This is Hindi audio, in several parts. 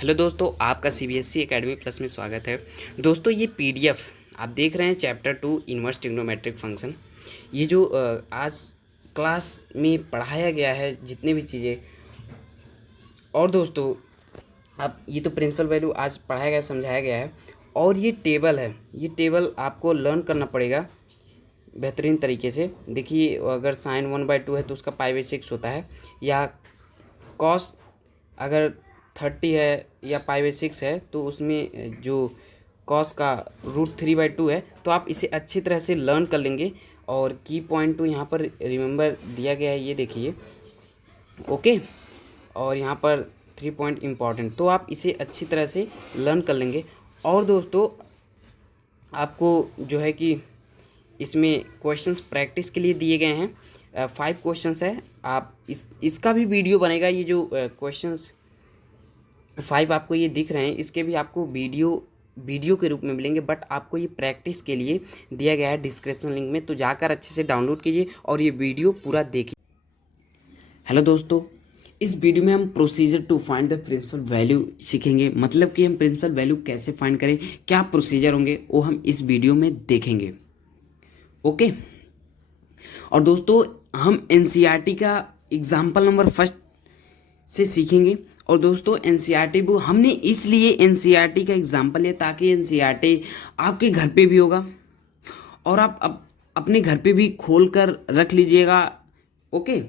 हेलो दोस्तों, आपका सीबीएसई एकेडमी प्लस में स्वागत है। दोस्तों, ये पीडीएफ आप देख रहे हैं चैप्टर 2 इन्वर्स ट्रिग्नोमेट्रिक फंक्शन। ये जो आज क्लास में पढ़ाया गया है जितने भी चीज़ें, और दोस्तों आप ये तो प्रिंसिपल वैल्यू आज पढ़ाया गया, समझाया गया है, और ये टेबल है। ये टेबल आपको लर्न करना पड़ेगा बेहतरीन तरीके से। देखिए, अगर साइन 1/2 है तो उसका π/6 होता है, या कॉस अगर 30 है या π/6 है तो उसमें जो कॉस का √3/2 है। तो आप इसे अच्छी तरह से लर्न कर लेंगे। और की पॉइंट टू यहाँ पर रिमेंबर दिया गया है, ये देखिए, ओके। और यहाँ पर 3 पॉइंट इम्पॉर्टेंट, तो आप इसे अच्छी तरह से लर्न कर लेंगे। और दोस्तों, आपको जो है कि इसमें क्वेश्चंस प्रैक्टिस के लिए दिए गए हैं। 5 क्वेश्चंस है। आप इसका भी वीडियो बनेगा। ये जो क्वेश्चंस 5 आपको ये दिख रहे हैं, इसके भी आपको वीडियो के रूप में मिलेंगे, बट आपको ये प्रैक्टिस के लिए दिया गया है डिस्क्रिप्शन लिंक में। तो जाकर अच्छे से डाउनलोड कीजिए और ये वीडियो पूरा देखिए। हेलो दोस्तों, इस वीडियो में हम procedure to find the principal value सीखेंगे। मतलब कि हम प्रिंसिपल वैल्यू कैसे फाइंड करें, क्या प्रोसीजर होंगे, वो हम इस वीडियो में देखेंगे, ओके। और दोस्तों, हम एनसीईआरटी का एग्जाम्पल नंबर फर्स्ट से सीखेंगे। और दोस्तों, एनसीईआरटी बुक हमने इसलिए एनसीईआरटी का एग्जाम्पल लिया ताकि एनसीईआरटी आपके घर पे भी होगा और आप अपने घर पे भी खोल कर रख लीजिएगा, ओके।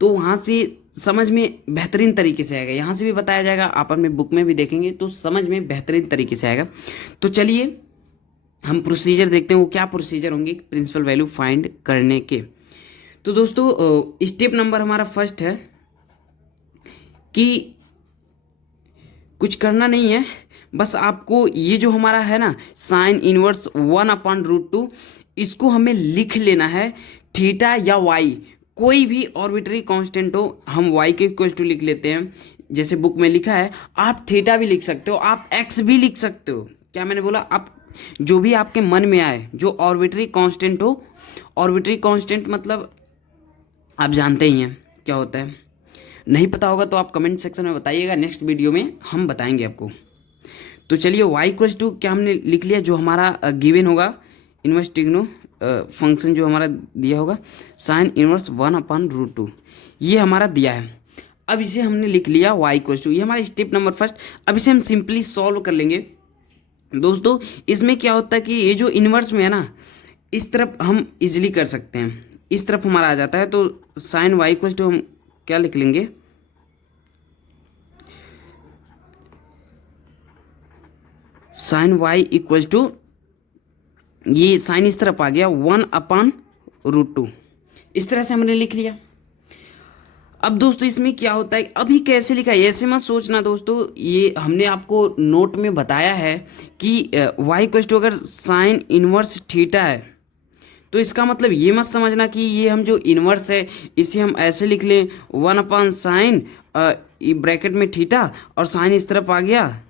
तो वहाँ से समझ में बेहतरीन तरीके से आएगा। यहाँ से भी बताया जाएगा, आप अपने बुक में भी देखेंगे तो समझ में बेहतरीन तरीके से आएगा। तो चलिए हम प्रोसीजर देखते हैं, वो क्या प्रोसीजर होंगे प्रिंसिपल वैल्यू फाइंड करने के। तो दोस्तों, स्टेप नंबर हमारा फर्स्ट है कि कुछ करना नहीं है, बस आपको ये जो हमारा है ना साइन इनवर्स 1/√2, इसको हमें लिख लेना है। थीटा या वाई, कोई भी ऑर्बिटरी कांस्टेंट हो, हम वाई के इक्वल टू लिख लेते हैं जैसे बुक में लिखा है। आप थीटा भी लिख सकते हो, आप एक्स भी लिख सकते हो। क्या मैंने बोला? आप जो भी आपके मन में आए, जो ऑर्बिटरी कांस्टेंट हो। ऑर्बिटरी कांस्टेंट मतलब आप जानते ही हैं क्या होता है। नहीं पता होगा तो आप कमेंट सेक्शन में बताइएगा, नेक्स्ट वीडियो में हम बताएंगे आपको। तो चलिए, y इक्वल्स टू क्या हमने लिख लिया, जो हमारा गिवन होगा इनवर्स ट्रिग्नो फंक्शन जो हमारा दिया होगा साइन इनवर्स 1/√2, ये हमारा दिया है। अब इसे हमने लिख लिया y इक्वल्स टू, ये हमारा स्टेप नंबर फर्स्ट। अब इसे हम सिंपली सॉल्व कर लेंगे। दोस्तों, इसमें क्या होता है कि ये जो इनवर्स में है ना, इस तरफ हम इजिली कर सकते हैं, इस तरफ हमारा आ जाता है। तो साइन y इक्वल्स टू हम क्या लिख लेंगे, साइन y इक्वल टू, ये साइन इस तरफ आ गया 1/√2, इस तरह से हमने लिख लिया। अब दोस्तों, इसमें क्या होता है, अभी कैसे लिखा है ऐसे मत सोचना दोस्तों, ये हमने आपको नोट में बताया है कि y इक्वल टू अगर साइन इनवर्स थीटा है तो इसका मतलब ये मत समझना कि ये हम जो इनवर्स है इसे हम ऐसे लिख लें 1/sin ब्रैकेट में थीटा और साइन इस तरफ आ गया,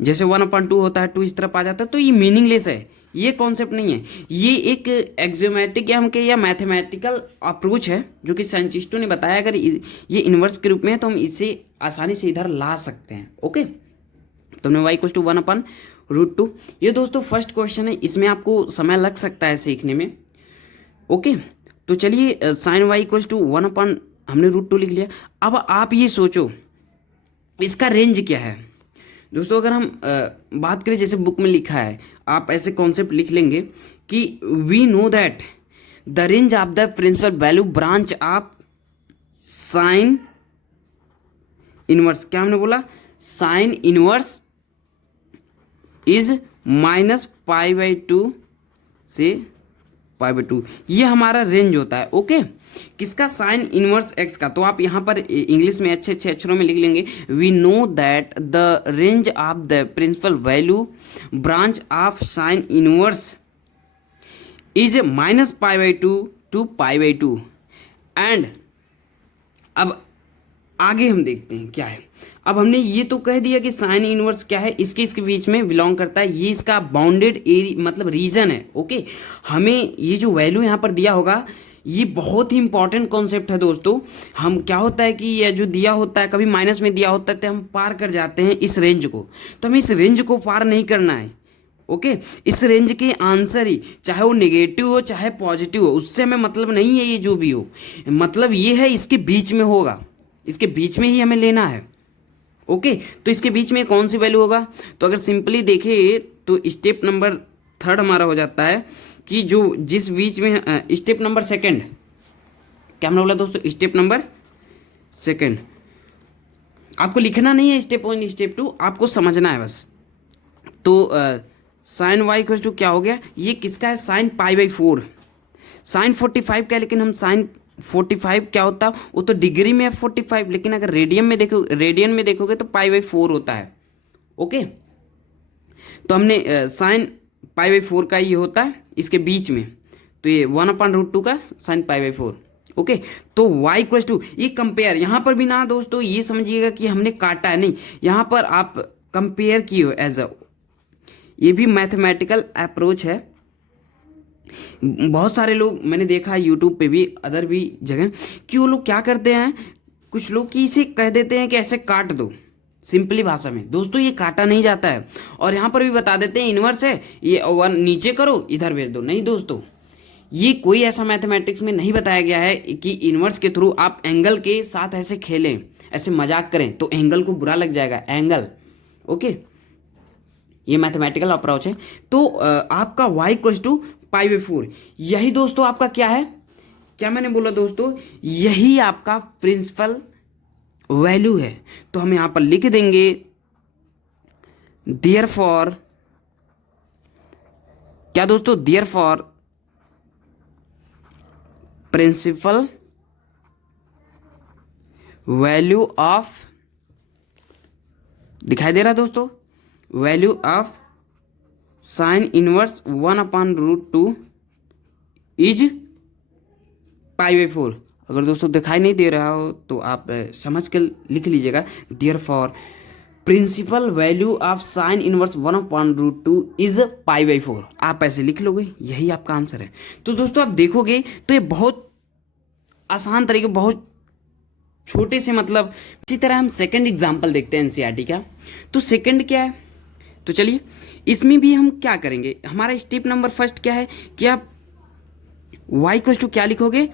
जैसे 1/2 होता है, 2 इस तरफ आ जाता है, तो ये मीनिंगलेस है। ये कॉन्सेप्ट नहीं है, ये एक एक्जियोमेट्रिक या हम कहें या मैथमेटिकल अप्रोच है जो कि साइंटिस्टों ने बताया। अगर ये इनवर्स के रूप में है तो हम इसे आसानी से इधर ला सकते हैं, ओके। तो हमने y इक्वल टू 1/√2, ये दोस्तों फर्स्ट क्वेश्चन है, इसमें आपको समय लग सकता है सीखने में, ओके। तो चलिए, साइन y इक्वल टू 1/ हमने √2 लिख लिया। अब आप ये सोचो इसका रेंज क्या है। दोस्तों, अगर हम बात करें जैसे बुक में लिखा है, आप ऐसे कॉन्सेप्ट लिख लेंगे कि we know that the range of the principal value branch of sine inverse, क्या हमने बोला, साइन इनवर्स इज -π/2 से π/2, ये हमारा रेंज होता है, ओके। किसका? साइन इनवर्स एक्स का। तो आप यहाँ पर इंग्लिश में अच्छे अच्छे अक्षरों में लिख लेंगे, we know that the range of the principal value branch of sine inverse is -π/2 to π/2। And अब आगे हम देखते हैं क्या है। अब हमने ये तो कह दिया कि साइन इनवर्स क्या है, इसके बीच में बिलोंग करता है, ये इसका बाउंडेड एरिया मतलब रीजन है, ओके। हमें ये जो वैल्यू यहाँ पर दिया होगा ये बहुत ही इंपॉर्टेंट कॉन्सेप्ट है दोस्तों। हम क्या होता है कि ये जो दिया होता है, कभी माइनस में दिया होता है तो हम पार कर जाते हैं इस रेंज को, तो हमें इस रेंज को पार नहीं करना है। ओके, इस रेंज के आंसर ही चाहे वो नेगेटिव हो चाहे पॉजिटिव हो, उससे हमें मतलब नहीं है ये जो भी हो, मतलब ये है इसके बीच में होगा, इसके बीच में ही हमें लेना है। ओके, तो इसके बीच में कौन सी वैल्यू होगा, तो अगर सिंपली देखें तो स्टेप नंबर 3 हमारा हो जाता है कि जो जिस बीच में स्टेप नंबर 2 क्या हमने बोला दोस्तों, स्टेप नंबर 2 आपको लिखना नहीं है स्टेप 1 स्टेप 2, आपको समझना है बस। तो साइन वाई इक्वल टू क्या हो गया, ये किसका है, साइन π/4, साइन 45 का है, लेकिन हम साइन 45 क्या होता है, वो तो डिग्री में है 45, लेकिन अगर रेडियन में देखोगे तो π/4 होता है। ओके, तो हमने साइन π/4 का ये होता है इसके बीच में, तो ये 1/√2 का साइन π/4। ओके, तो y इक्वल टू, ये कंपेयर यहाँ पर भी ना दोस्तों ये समझिएगा कि हमने काटा है, नहीं, यहाँ पर आप कंपेयर किए हो एज अ, ये भी मैथमेटिकल अप्रोच है। बहुत सारे लोग मैंने देखा है यूट्यूब पे भी, अदर भी जगह, कि वो लोग क्या करते हैं, कुछ लोग कि इसे कह देते हैं कि ऐसे काट दो, सिंपली भाषा में दोस्तों ये काटा नहीं जाता है। और यहाँ पर भी बता देते हैं इन्वर्स है, ये 1 नीचे करो इधर भेज दो, नहीं दोस्तों, ये कोई ऐसा मैथमेटिक्स में नहीं बताया गया है कि इन्वर्स के थ्रू आप एंगल के साथ ऐसे खेलें, ऐसे मजाक करें तो एंगल को बुरा लग जाएगा, एंगल। ओके, ये मैथमेटिकल अप्रोच है। तो आपका y इक्वल टू π/4, यही दोस्तों आपका क्या है, क्या मैंने बोला दोस्तों, यही आपका प्रिंसिपल वैल्यू है। तो हम यहां पर लिख देंगे देयरफॉर, क्या दोस्तों, देयरफॉर प्रिंसिपल वैल्यू ऑफ, दिखाई दे रहा है दोस्तों, value of sine inverse 1/√2 is π/4। अगर दोस्तों दिखाई नहीं दे रहा हो तो आप समझ कर लिख लीजिएगा, therefore principal value of sine inverse 1/√2 is π/4, आप ऐसे लिख लोगे, यही आपका आंसर है। तो दोस्तों आप देखोगे तो ये बहुत आसान तरीके, बहुत छोटे से, मतलब इसी तरह हम सेकंड एग्जांपल देखते हैं एनसीईआरटी का। तो सेकंड क्या है, तो चलिए इसमें भी हम क्या करेंगे, हमारा स्टेप नंबर 1 क्या है कि आप y इक्वल टू क्या लिखोगे,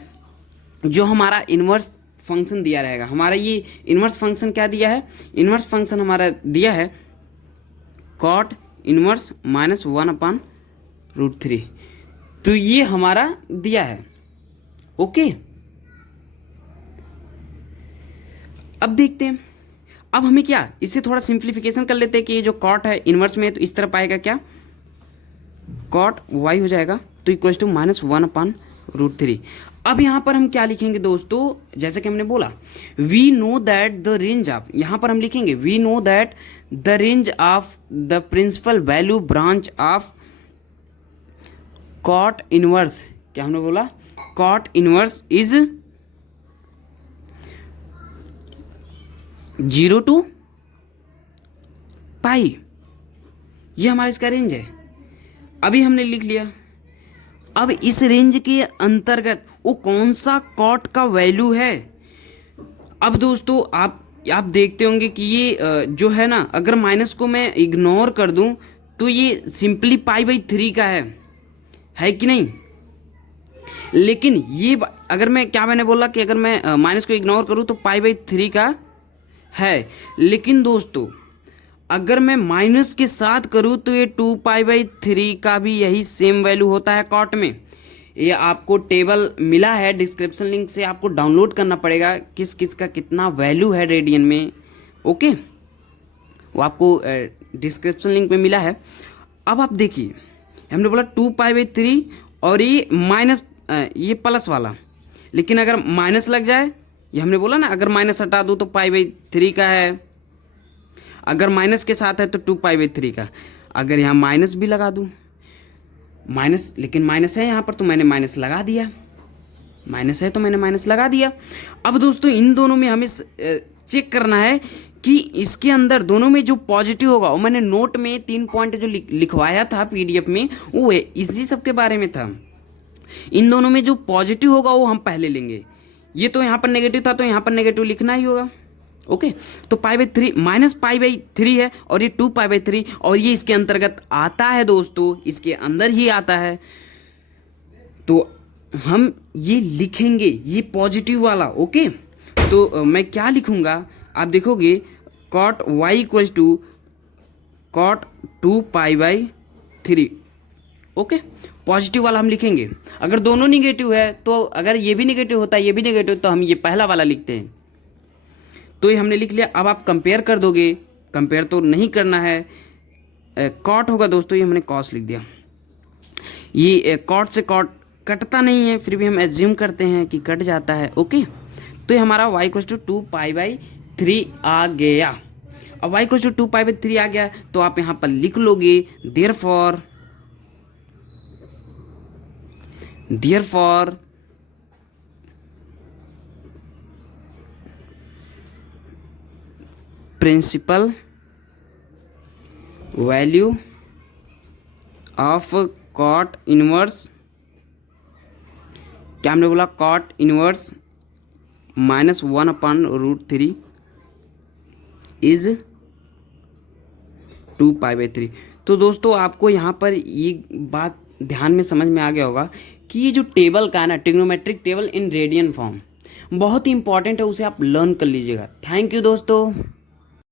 जो हमारा इन्वर्स फंक्शन दिया रहेगा, हमारा ये इन्वर्स फंक्शन क्या दिया है, इन्वर्स फंक्शन हमारा दिया है कॉट इन्वर्स -1/√3, तो ये हमारा दिया है। ओके, अब देखते हैं, अब हमें क्या, इससे थोड़ा सिंप्लीफिकेशन कर लेते हैं कि ये जो कॉट है इन्वर्स में है तो इस तरफ आएगा क्या, कॉट y हो जाएगा, तो इक्वल टू -1/√3। अब यहाँ पर हम क्या लिखेंगे दोस्तों, जैसे कि हमने बोला we know that the range of, यहाँ पर हम लिखेंगे we know that the range of the principal value branch of cot inverse, क्या हमने बोला, कॉट इनवर्स इज 0 to π, ये हमारा इसका रेंज है। अभी हमने लिख लिया, अब इस रेंज के अंतर्गत वो कौन सा कॉट का वैल्यू है। अब दोस्तों आप देखते होंगे कि ये जो है ना, अगर माइनस को मैं इग्नोर कर दूं तो ये सिंपली π/3 का है कि नहीं। लेकिन ये अगर मैं, क्या मैंने बोला कि अगर मैं माइनस को इग्नोर करूं तो π/3 का है, लेकिन दोस्तों अगर मैं माइनस के साथ करूं तो ये 2π/3 का भी यही सेम वैल्यू होता है कॉट में। ये आपको टेबल मिला है डिस्क्रिप्शन लिंक से, आपको डाउनलोड करना पड़ेगा किस किस का कितना वैल्यू है रेडियन में। ओके, वो आपको डिस्क्रिप्शन लिंक में मिला है। अब आप देखिए, हमने बोला 2π/3 और ये माइनस, ये प्लस वाला, लेकिन अगर माइनस लग जाए, ये हमने बोला ना अगर माइनस हटा दूँ तो π/3 का है, अगर माइनस के साथ है तो 2π/3 का। अगर यहाँ माइनस भी लगा दूँ, माइनस, लेकिन माइनस है यहाँ पर तो मैंने माइनस लगा दिया, माइनस है तो मैंने माइनस लगा दिया। अब दोस्तों इन दोनों में हमें चेक करना है कि इसके अंदर दोनों में जो पॉजिटिव होगा, वो मैंने नोट में 3 पॉइंट जो लिखवाया था PDF में, वो इसी सब के बारे में था। इन दोनों में जो पॉजिटिव होगा वो हम पहले लेंगे। ये तो यहाँ पर नेगेटिव था तो यहाँ पर नेगेटिव लिखना ही होगा। ओके, तो π/3 -π/3 है और ये 2π/3 और ये इसके अंतर्गत आता है दोस्तों, इसके अंदर ही आता है। तो हम ये लिखेंगे ये पॉजिटिव वाला। ओके, तो मैं क्या लिखूंगा आप देखोगे, cot y equals to cot 2π/3। Okay, positive वाला हम लिखेंगे। अगर दोनों निगेटिव है तो अगर ये भी निगेटिव होता है ये भी निगेटिव तो हम ये पहला वाला लिखते हैं। तो ये हमने लिख लिया। अब आप कंपेयर कर दोगे, कंपेयर तो नहीं करना है, कॉट होगा दोस्तों, ये हमने कॉस लिख दिया। ये कॉट से कॉट कटता नहीं है, फिर भी हम एज्यूम करते हैं कि कट जाता है। ओके, तो ये हमारा y इक्वल्स टू 2π/3 आ गया। अब y इक्वल्स टू 2π/3 आ गया तो आप यहाँ पर लिख लोगे therefore principal value of cot inverse, क्या हमने बोला, कॉट इनवर्स -1/√3 इज 2π/3। तो दोस्तों आपको यहाँ पर ये बात ध्यान में समझ में आ गया होगा कि ये जो टेबल का है ना, trigonometric table in radian form, बहुत ही इंपॉर्टेंट है, उसे आप लर्न कर लीजिएगा। थैंक यू दोस्तों।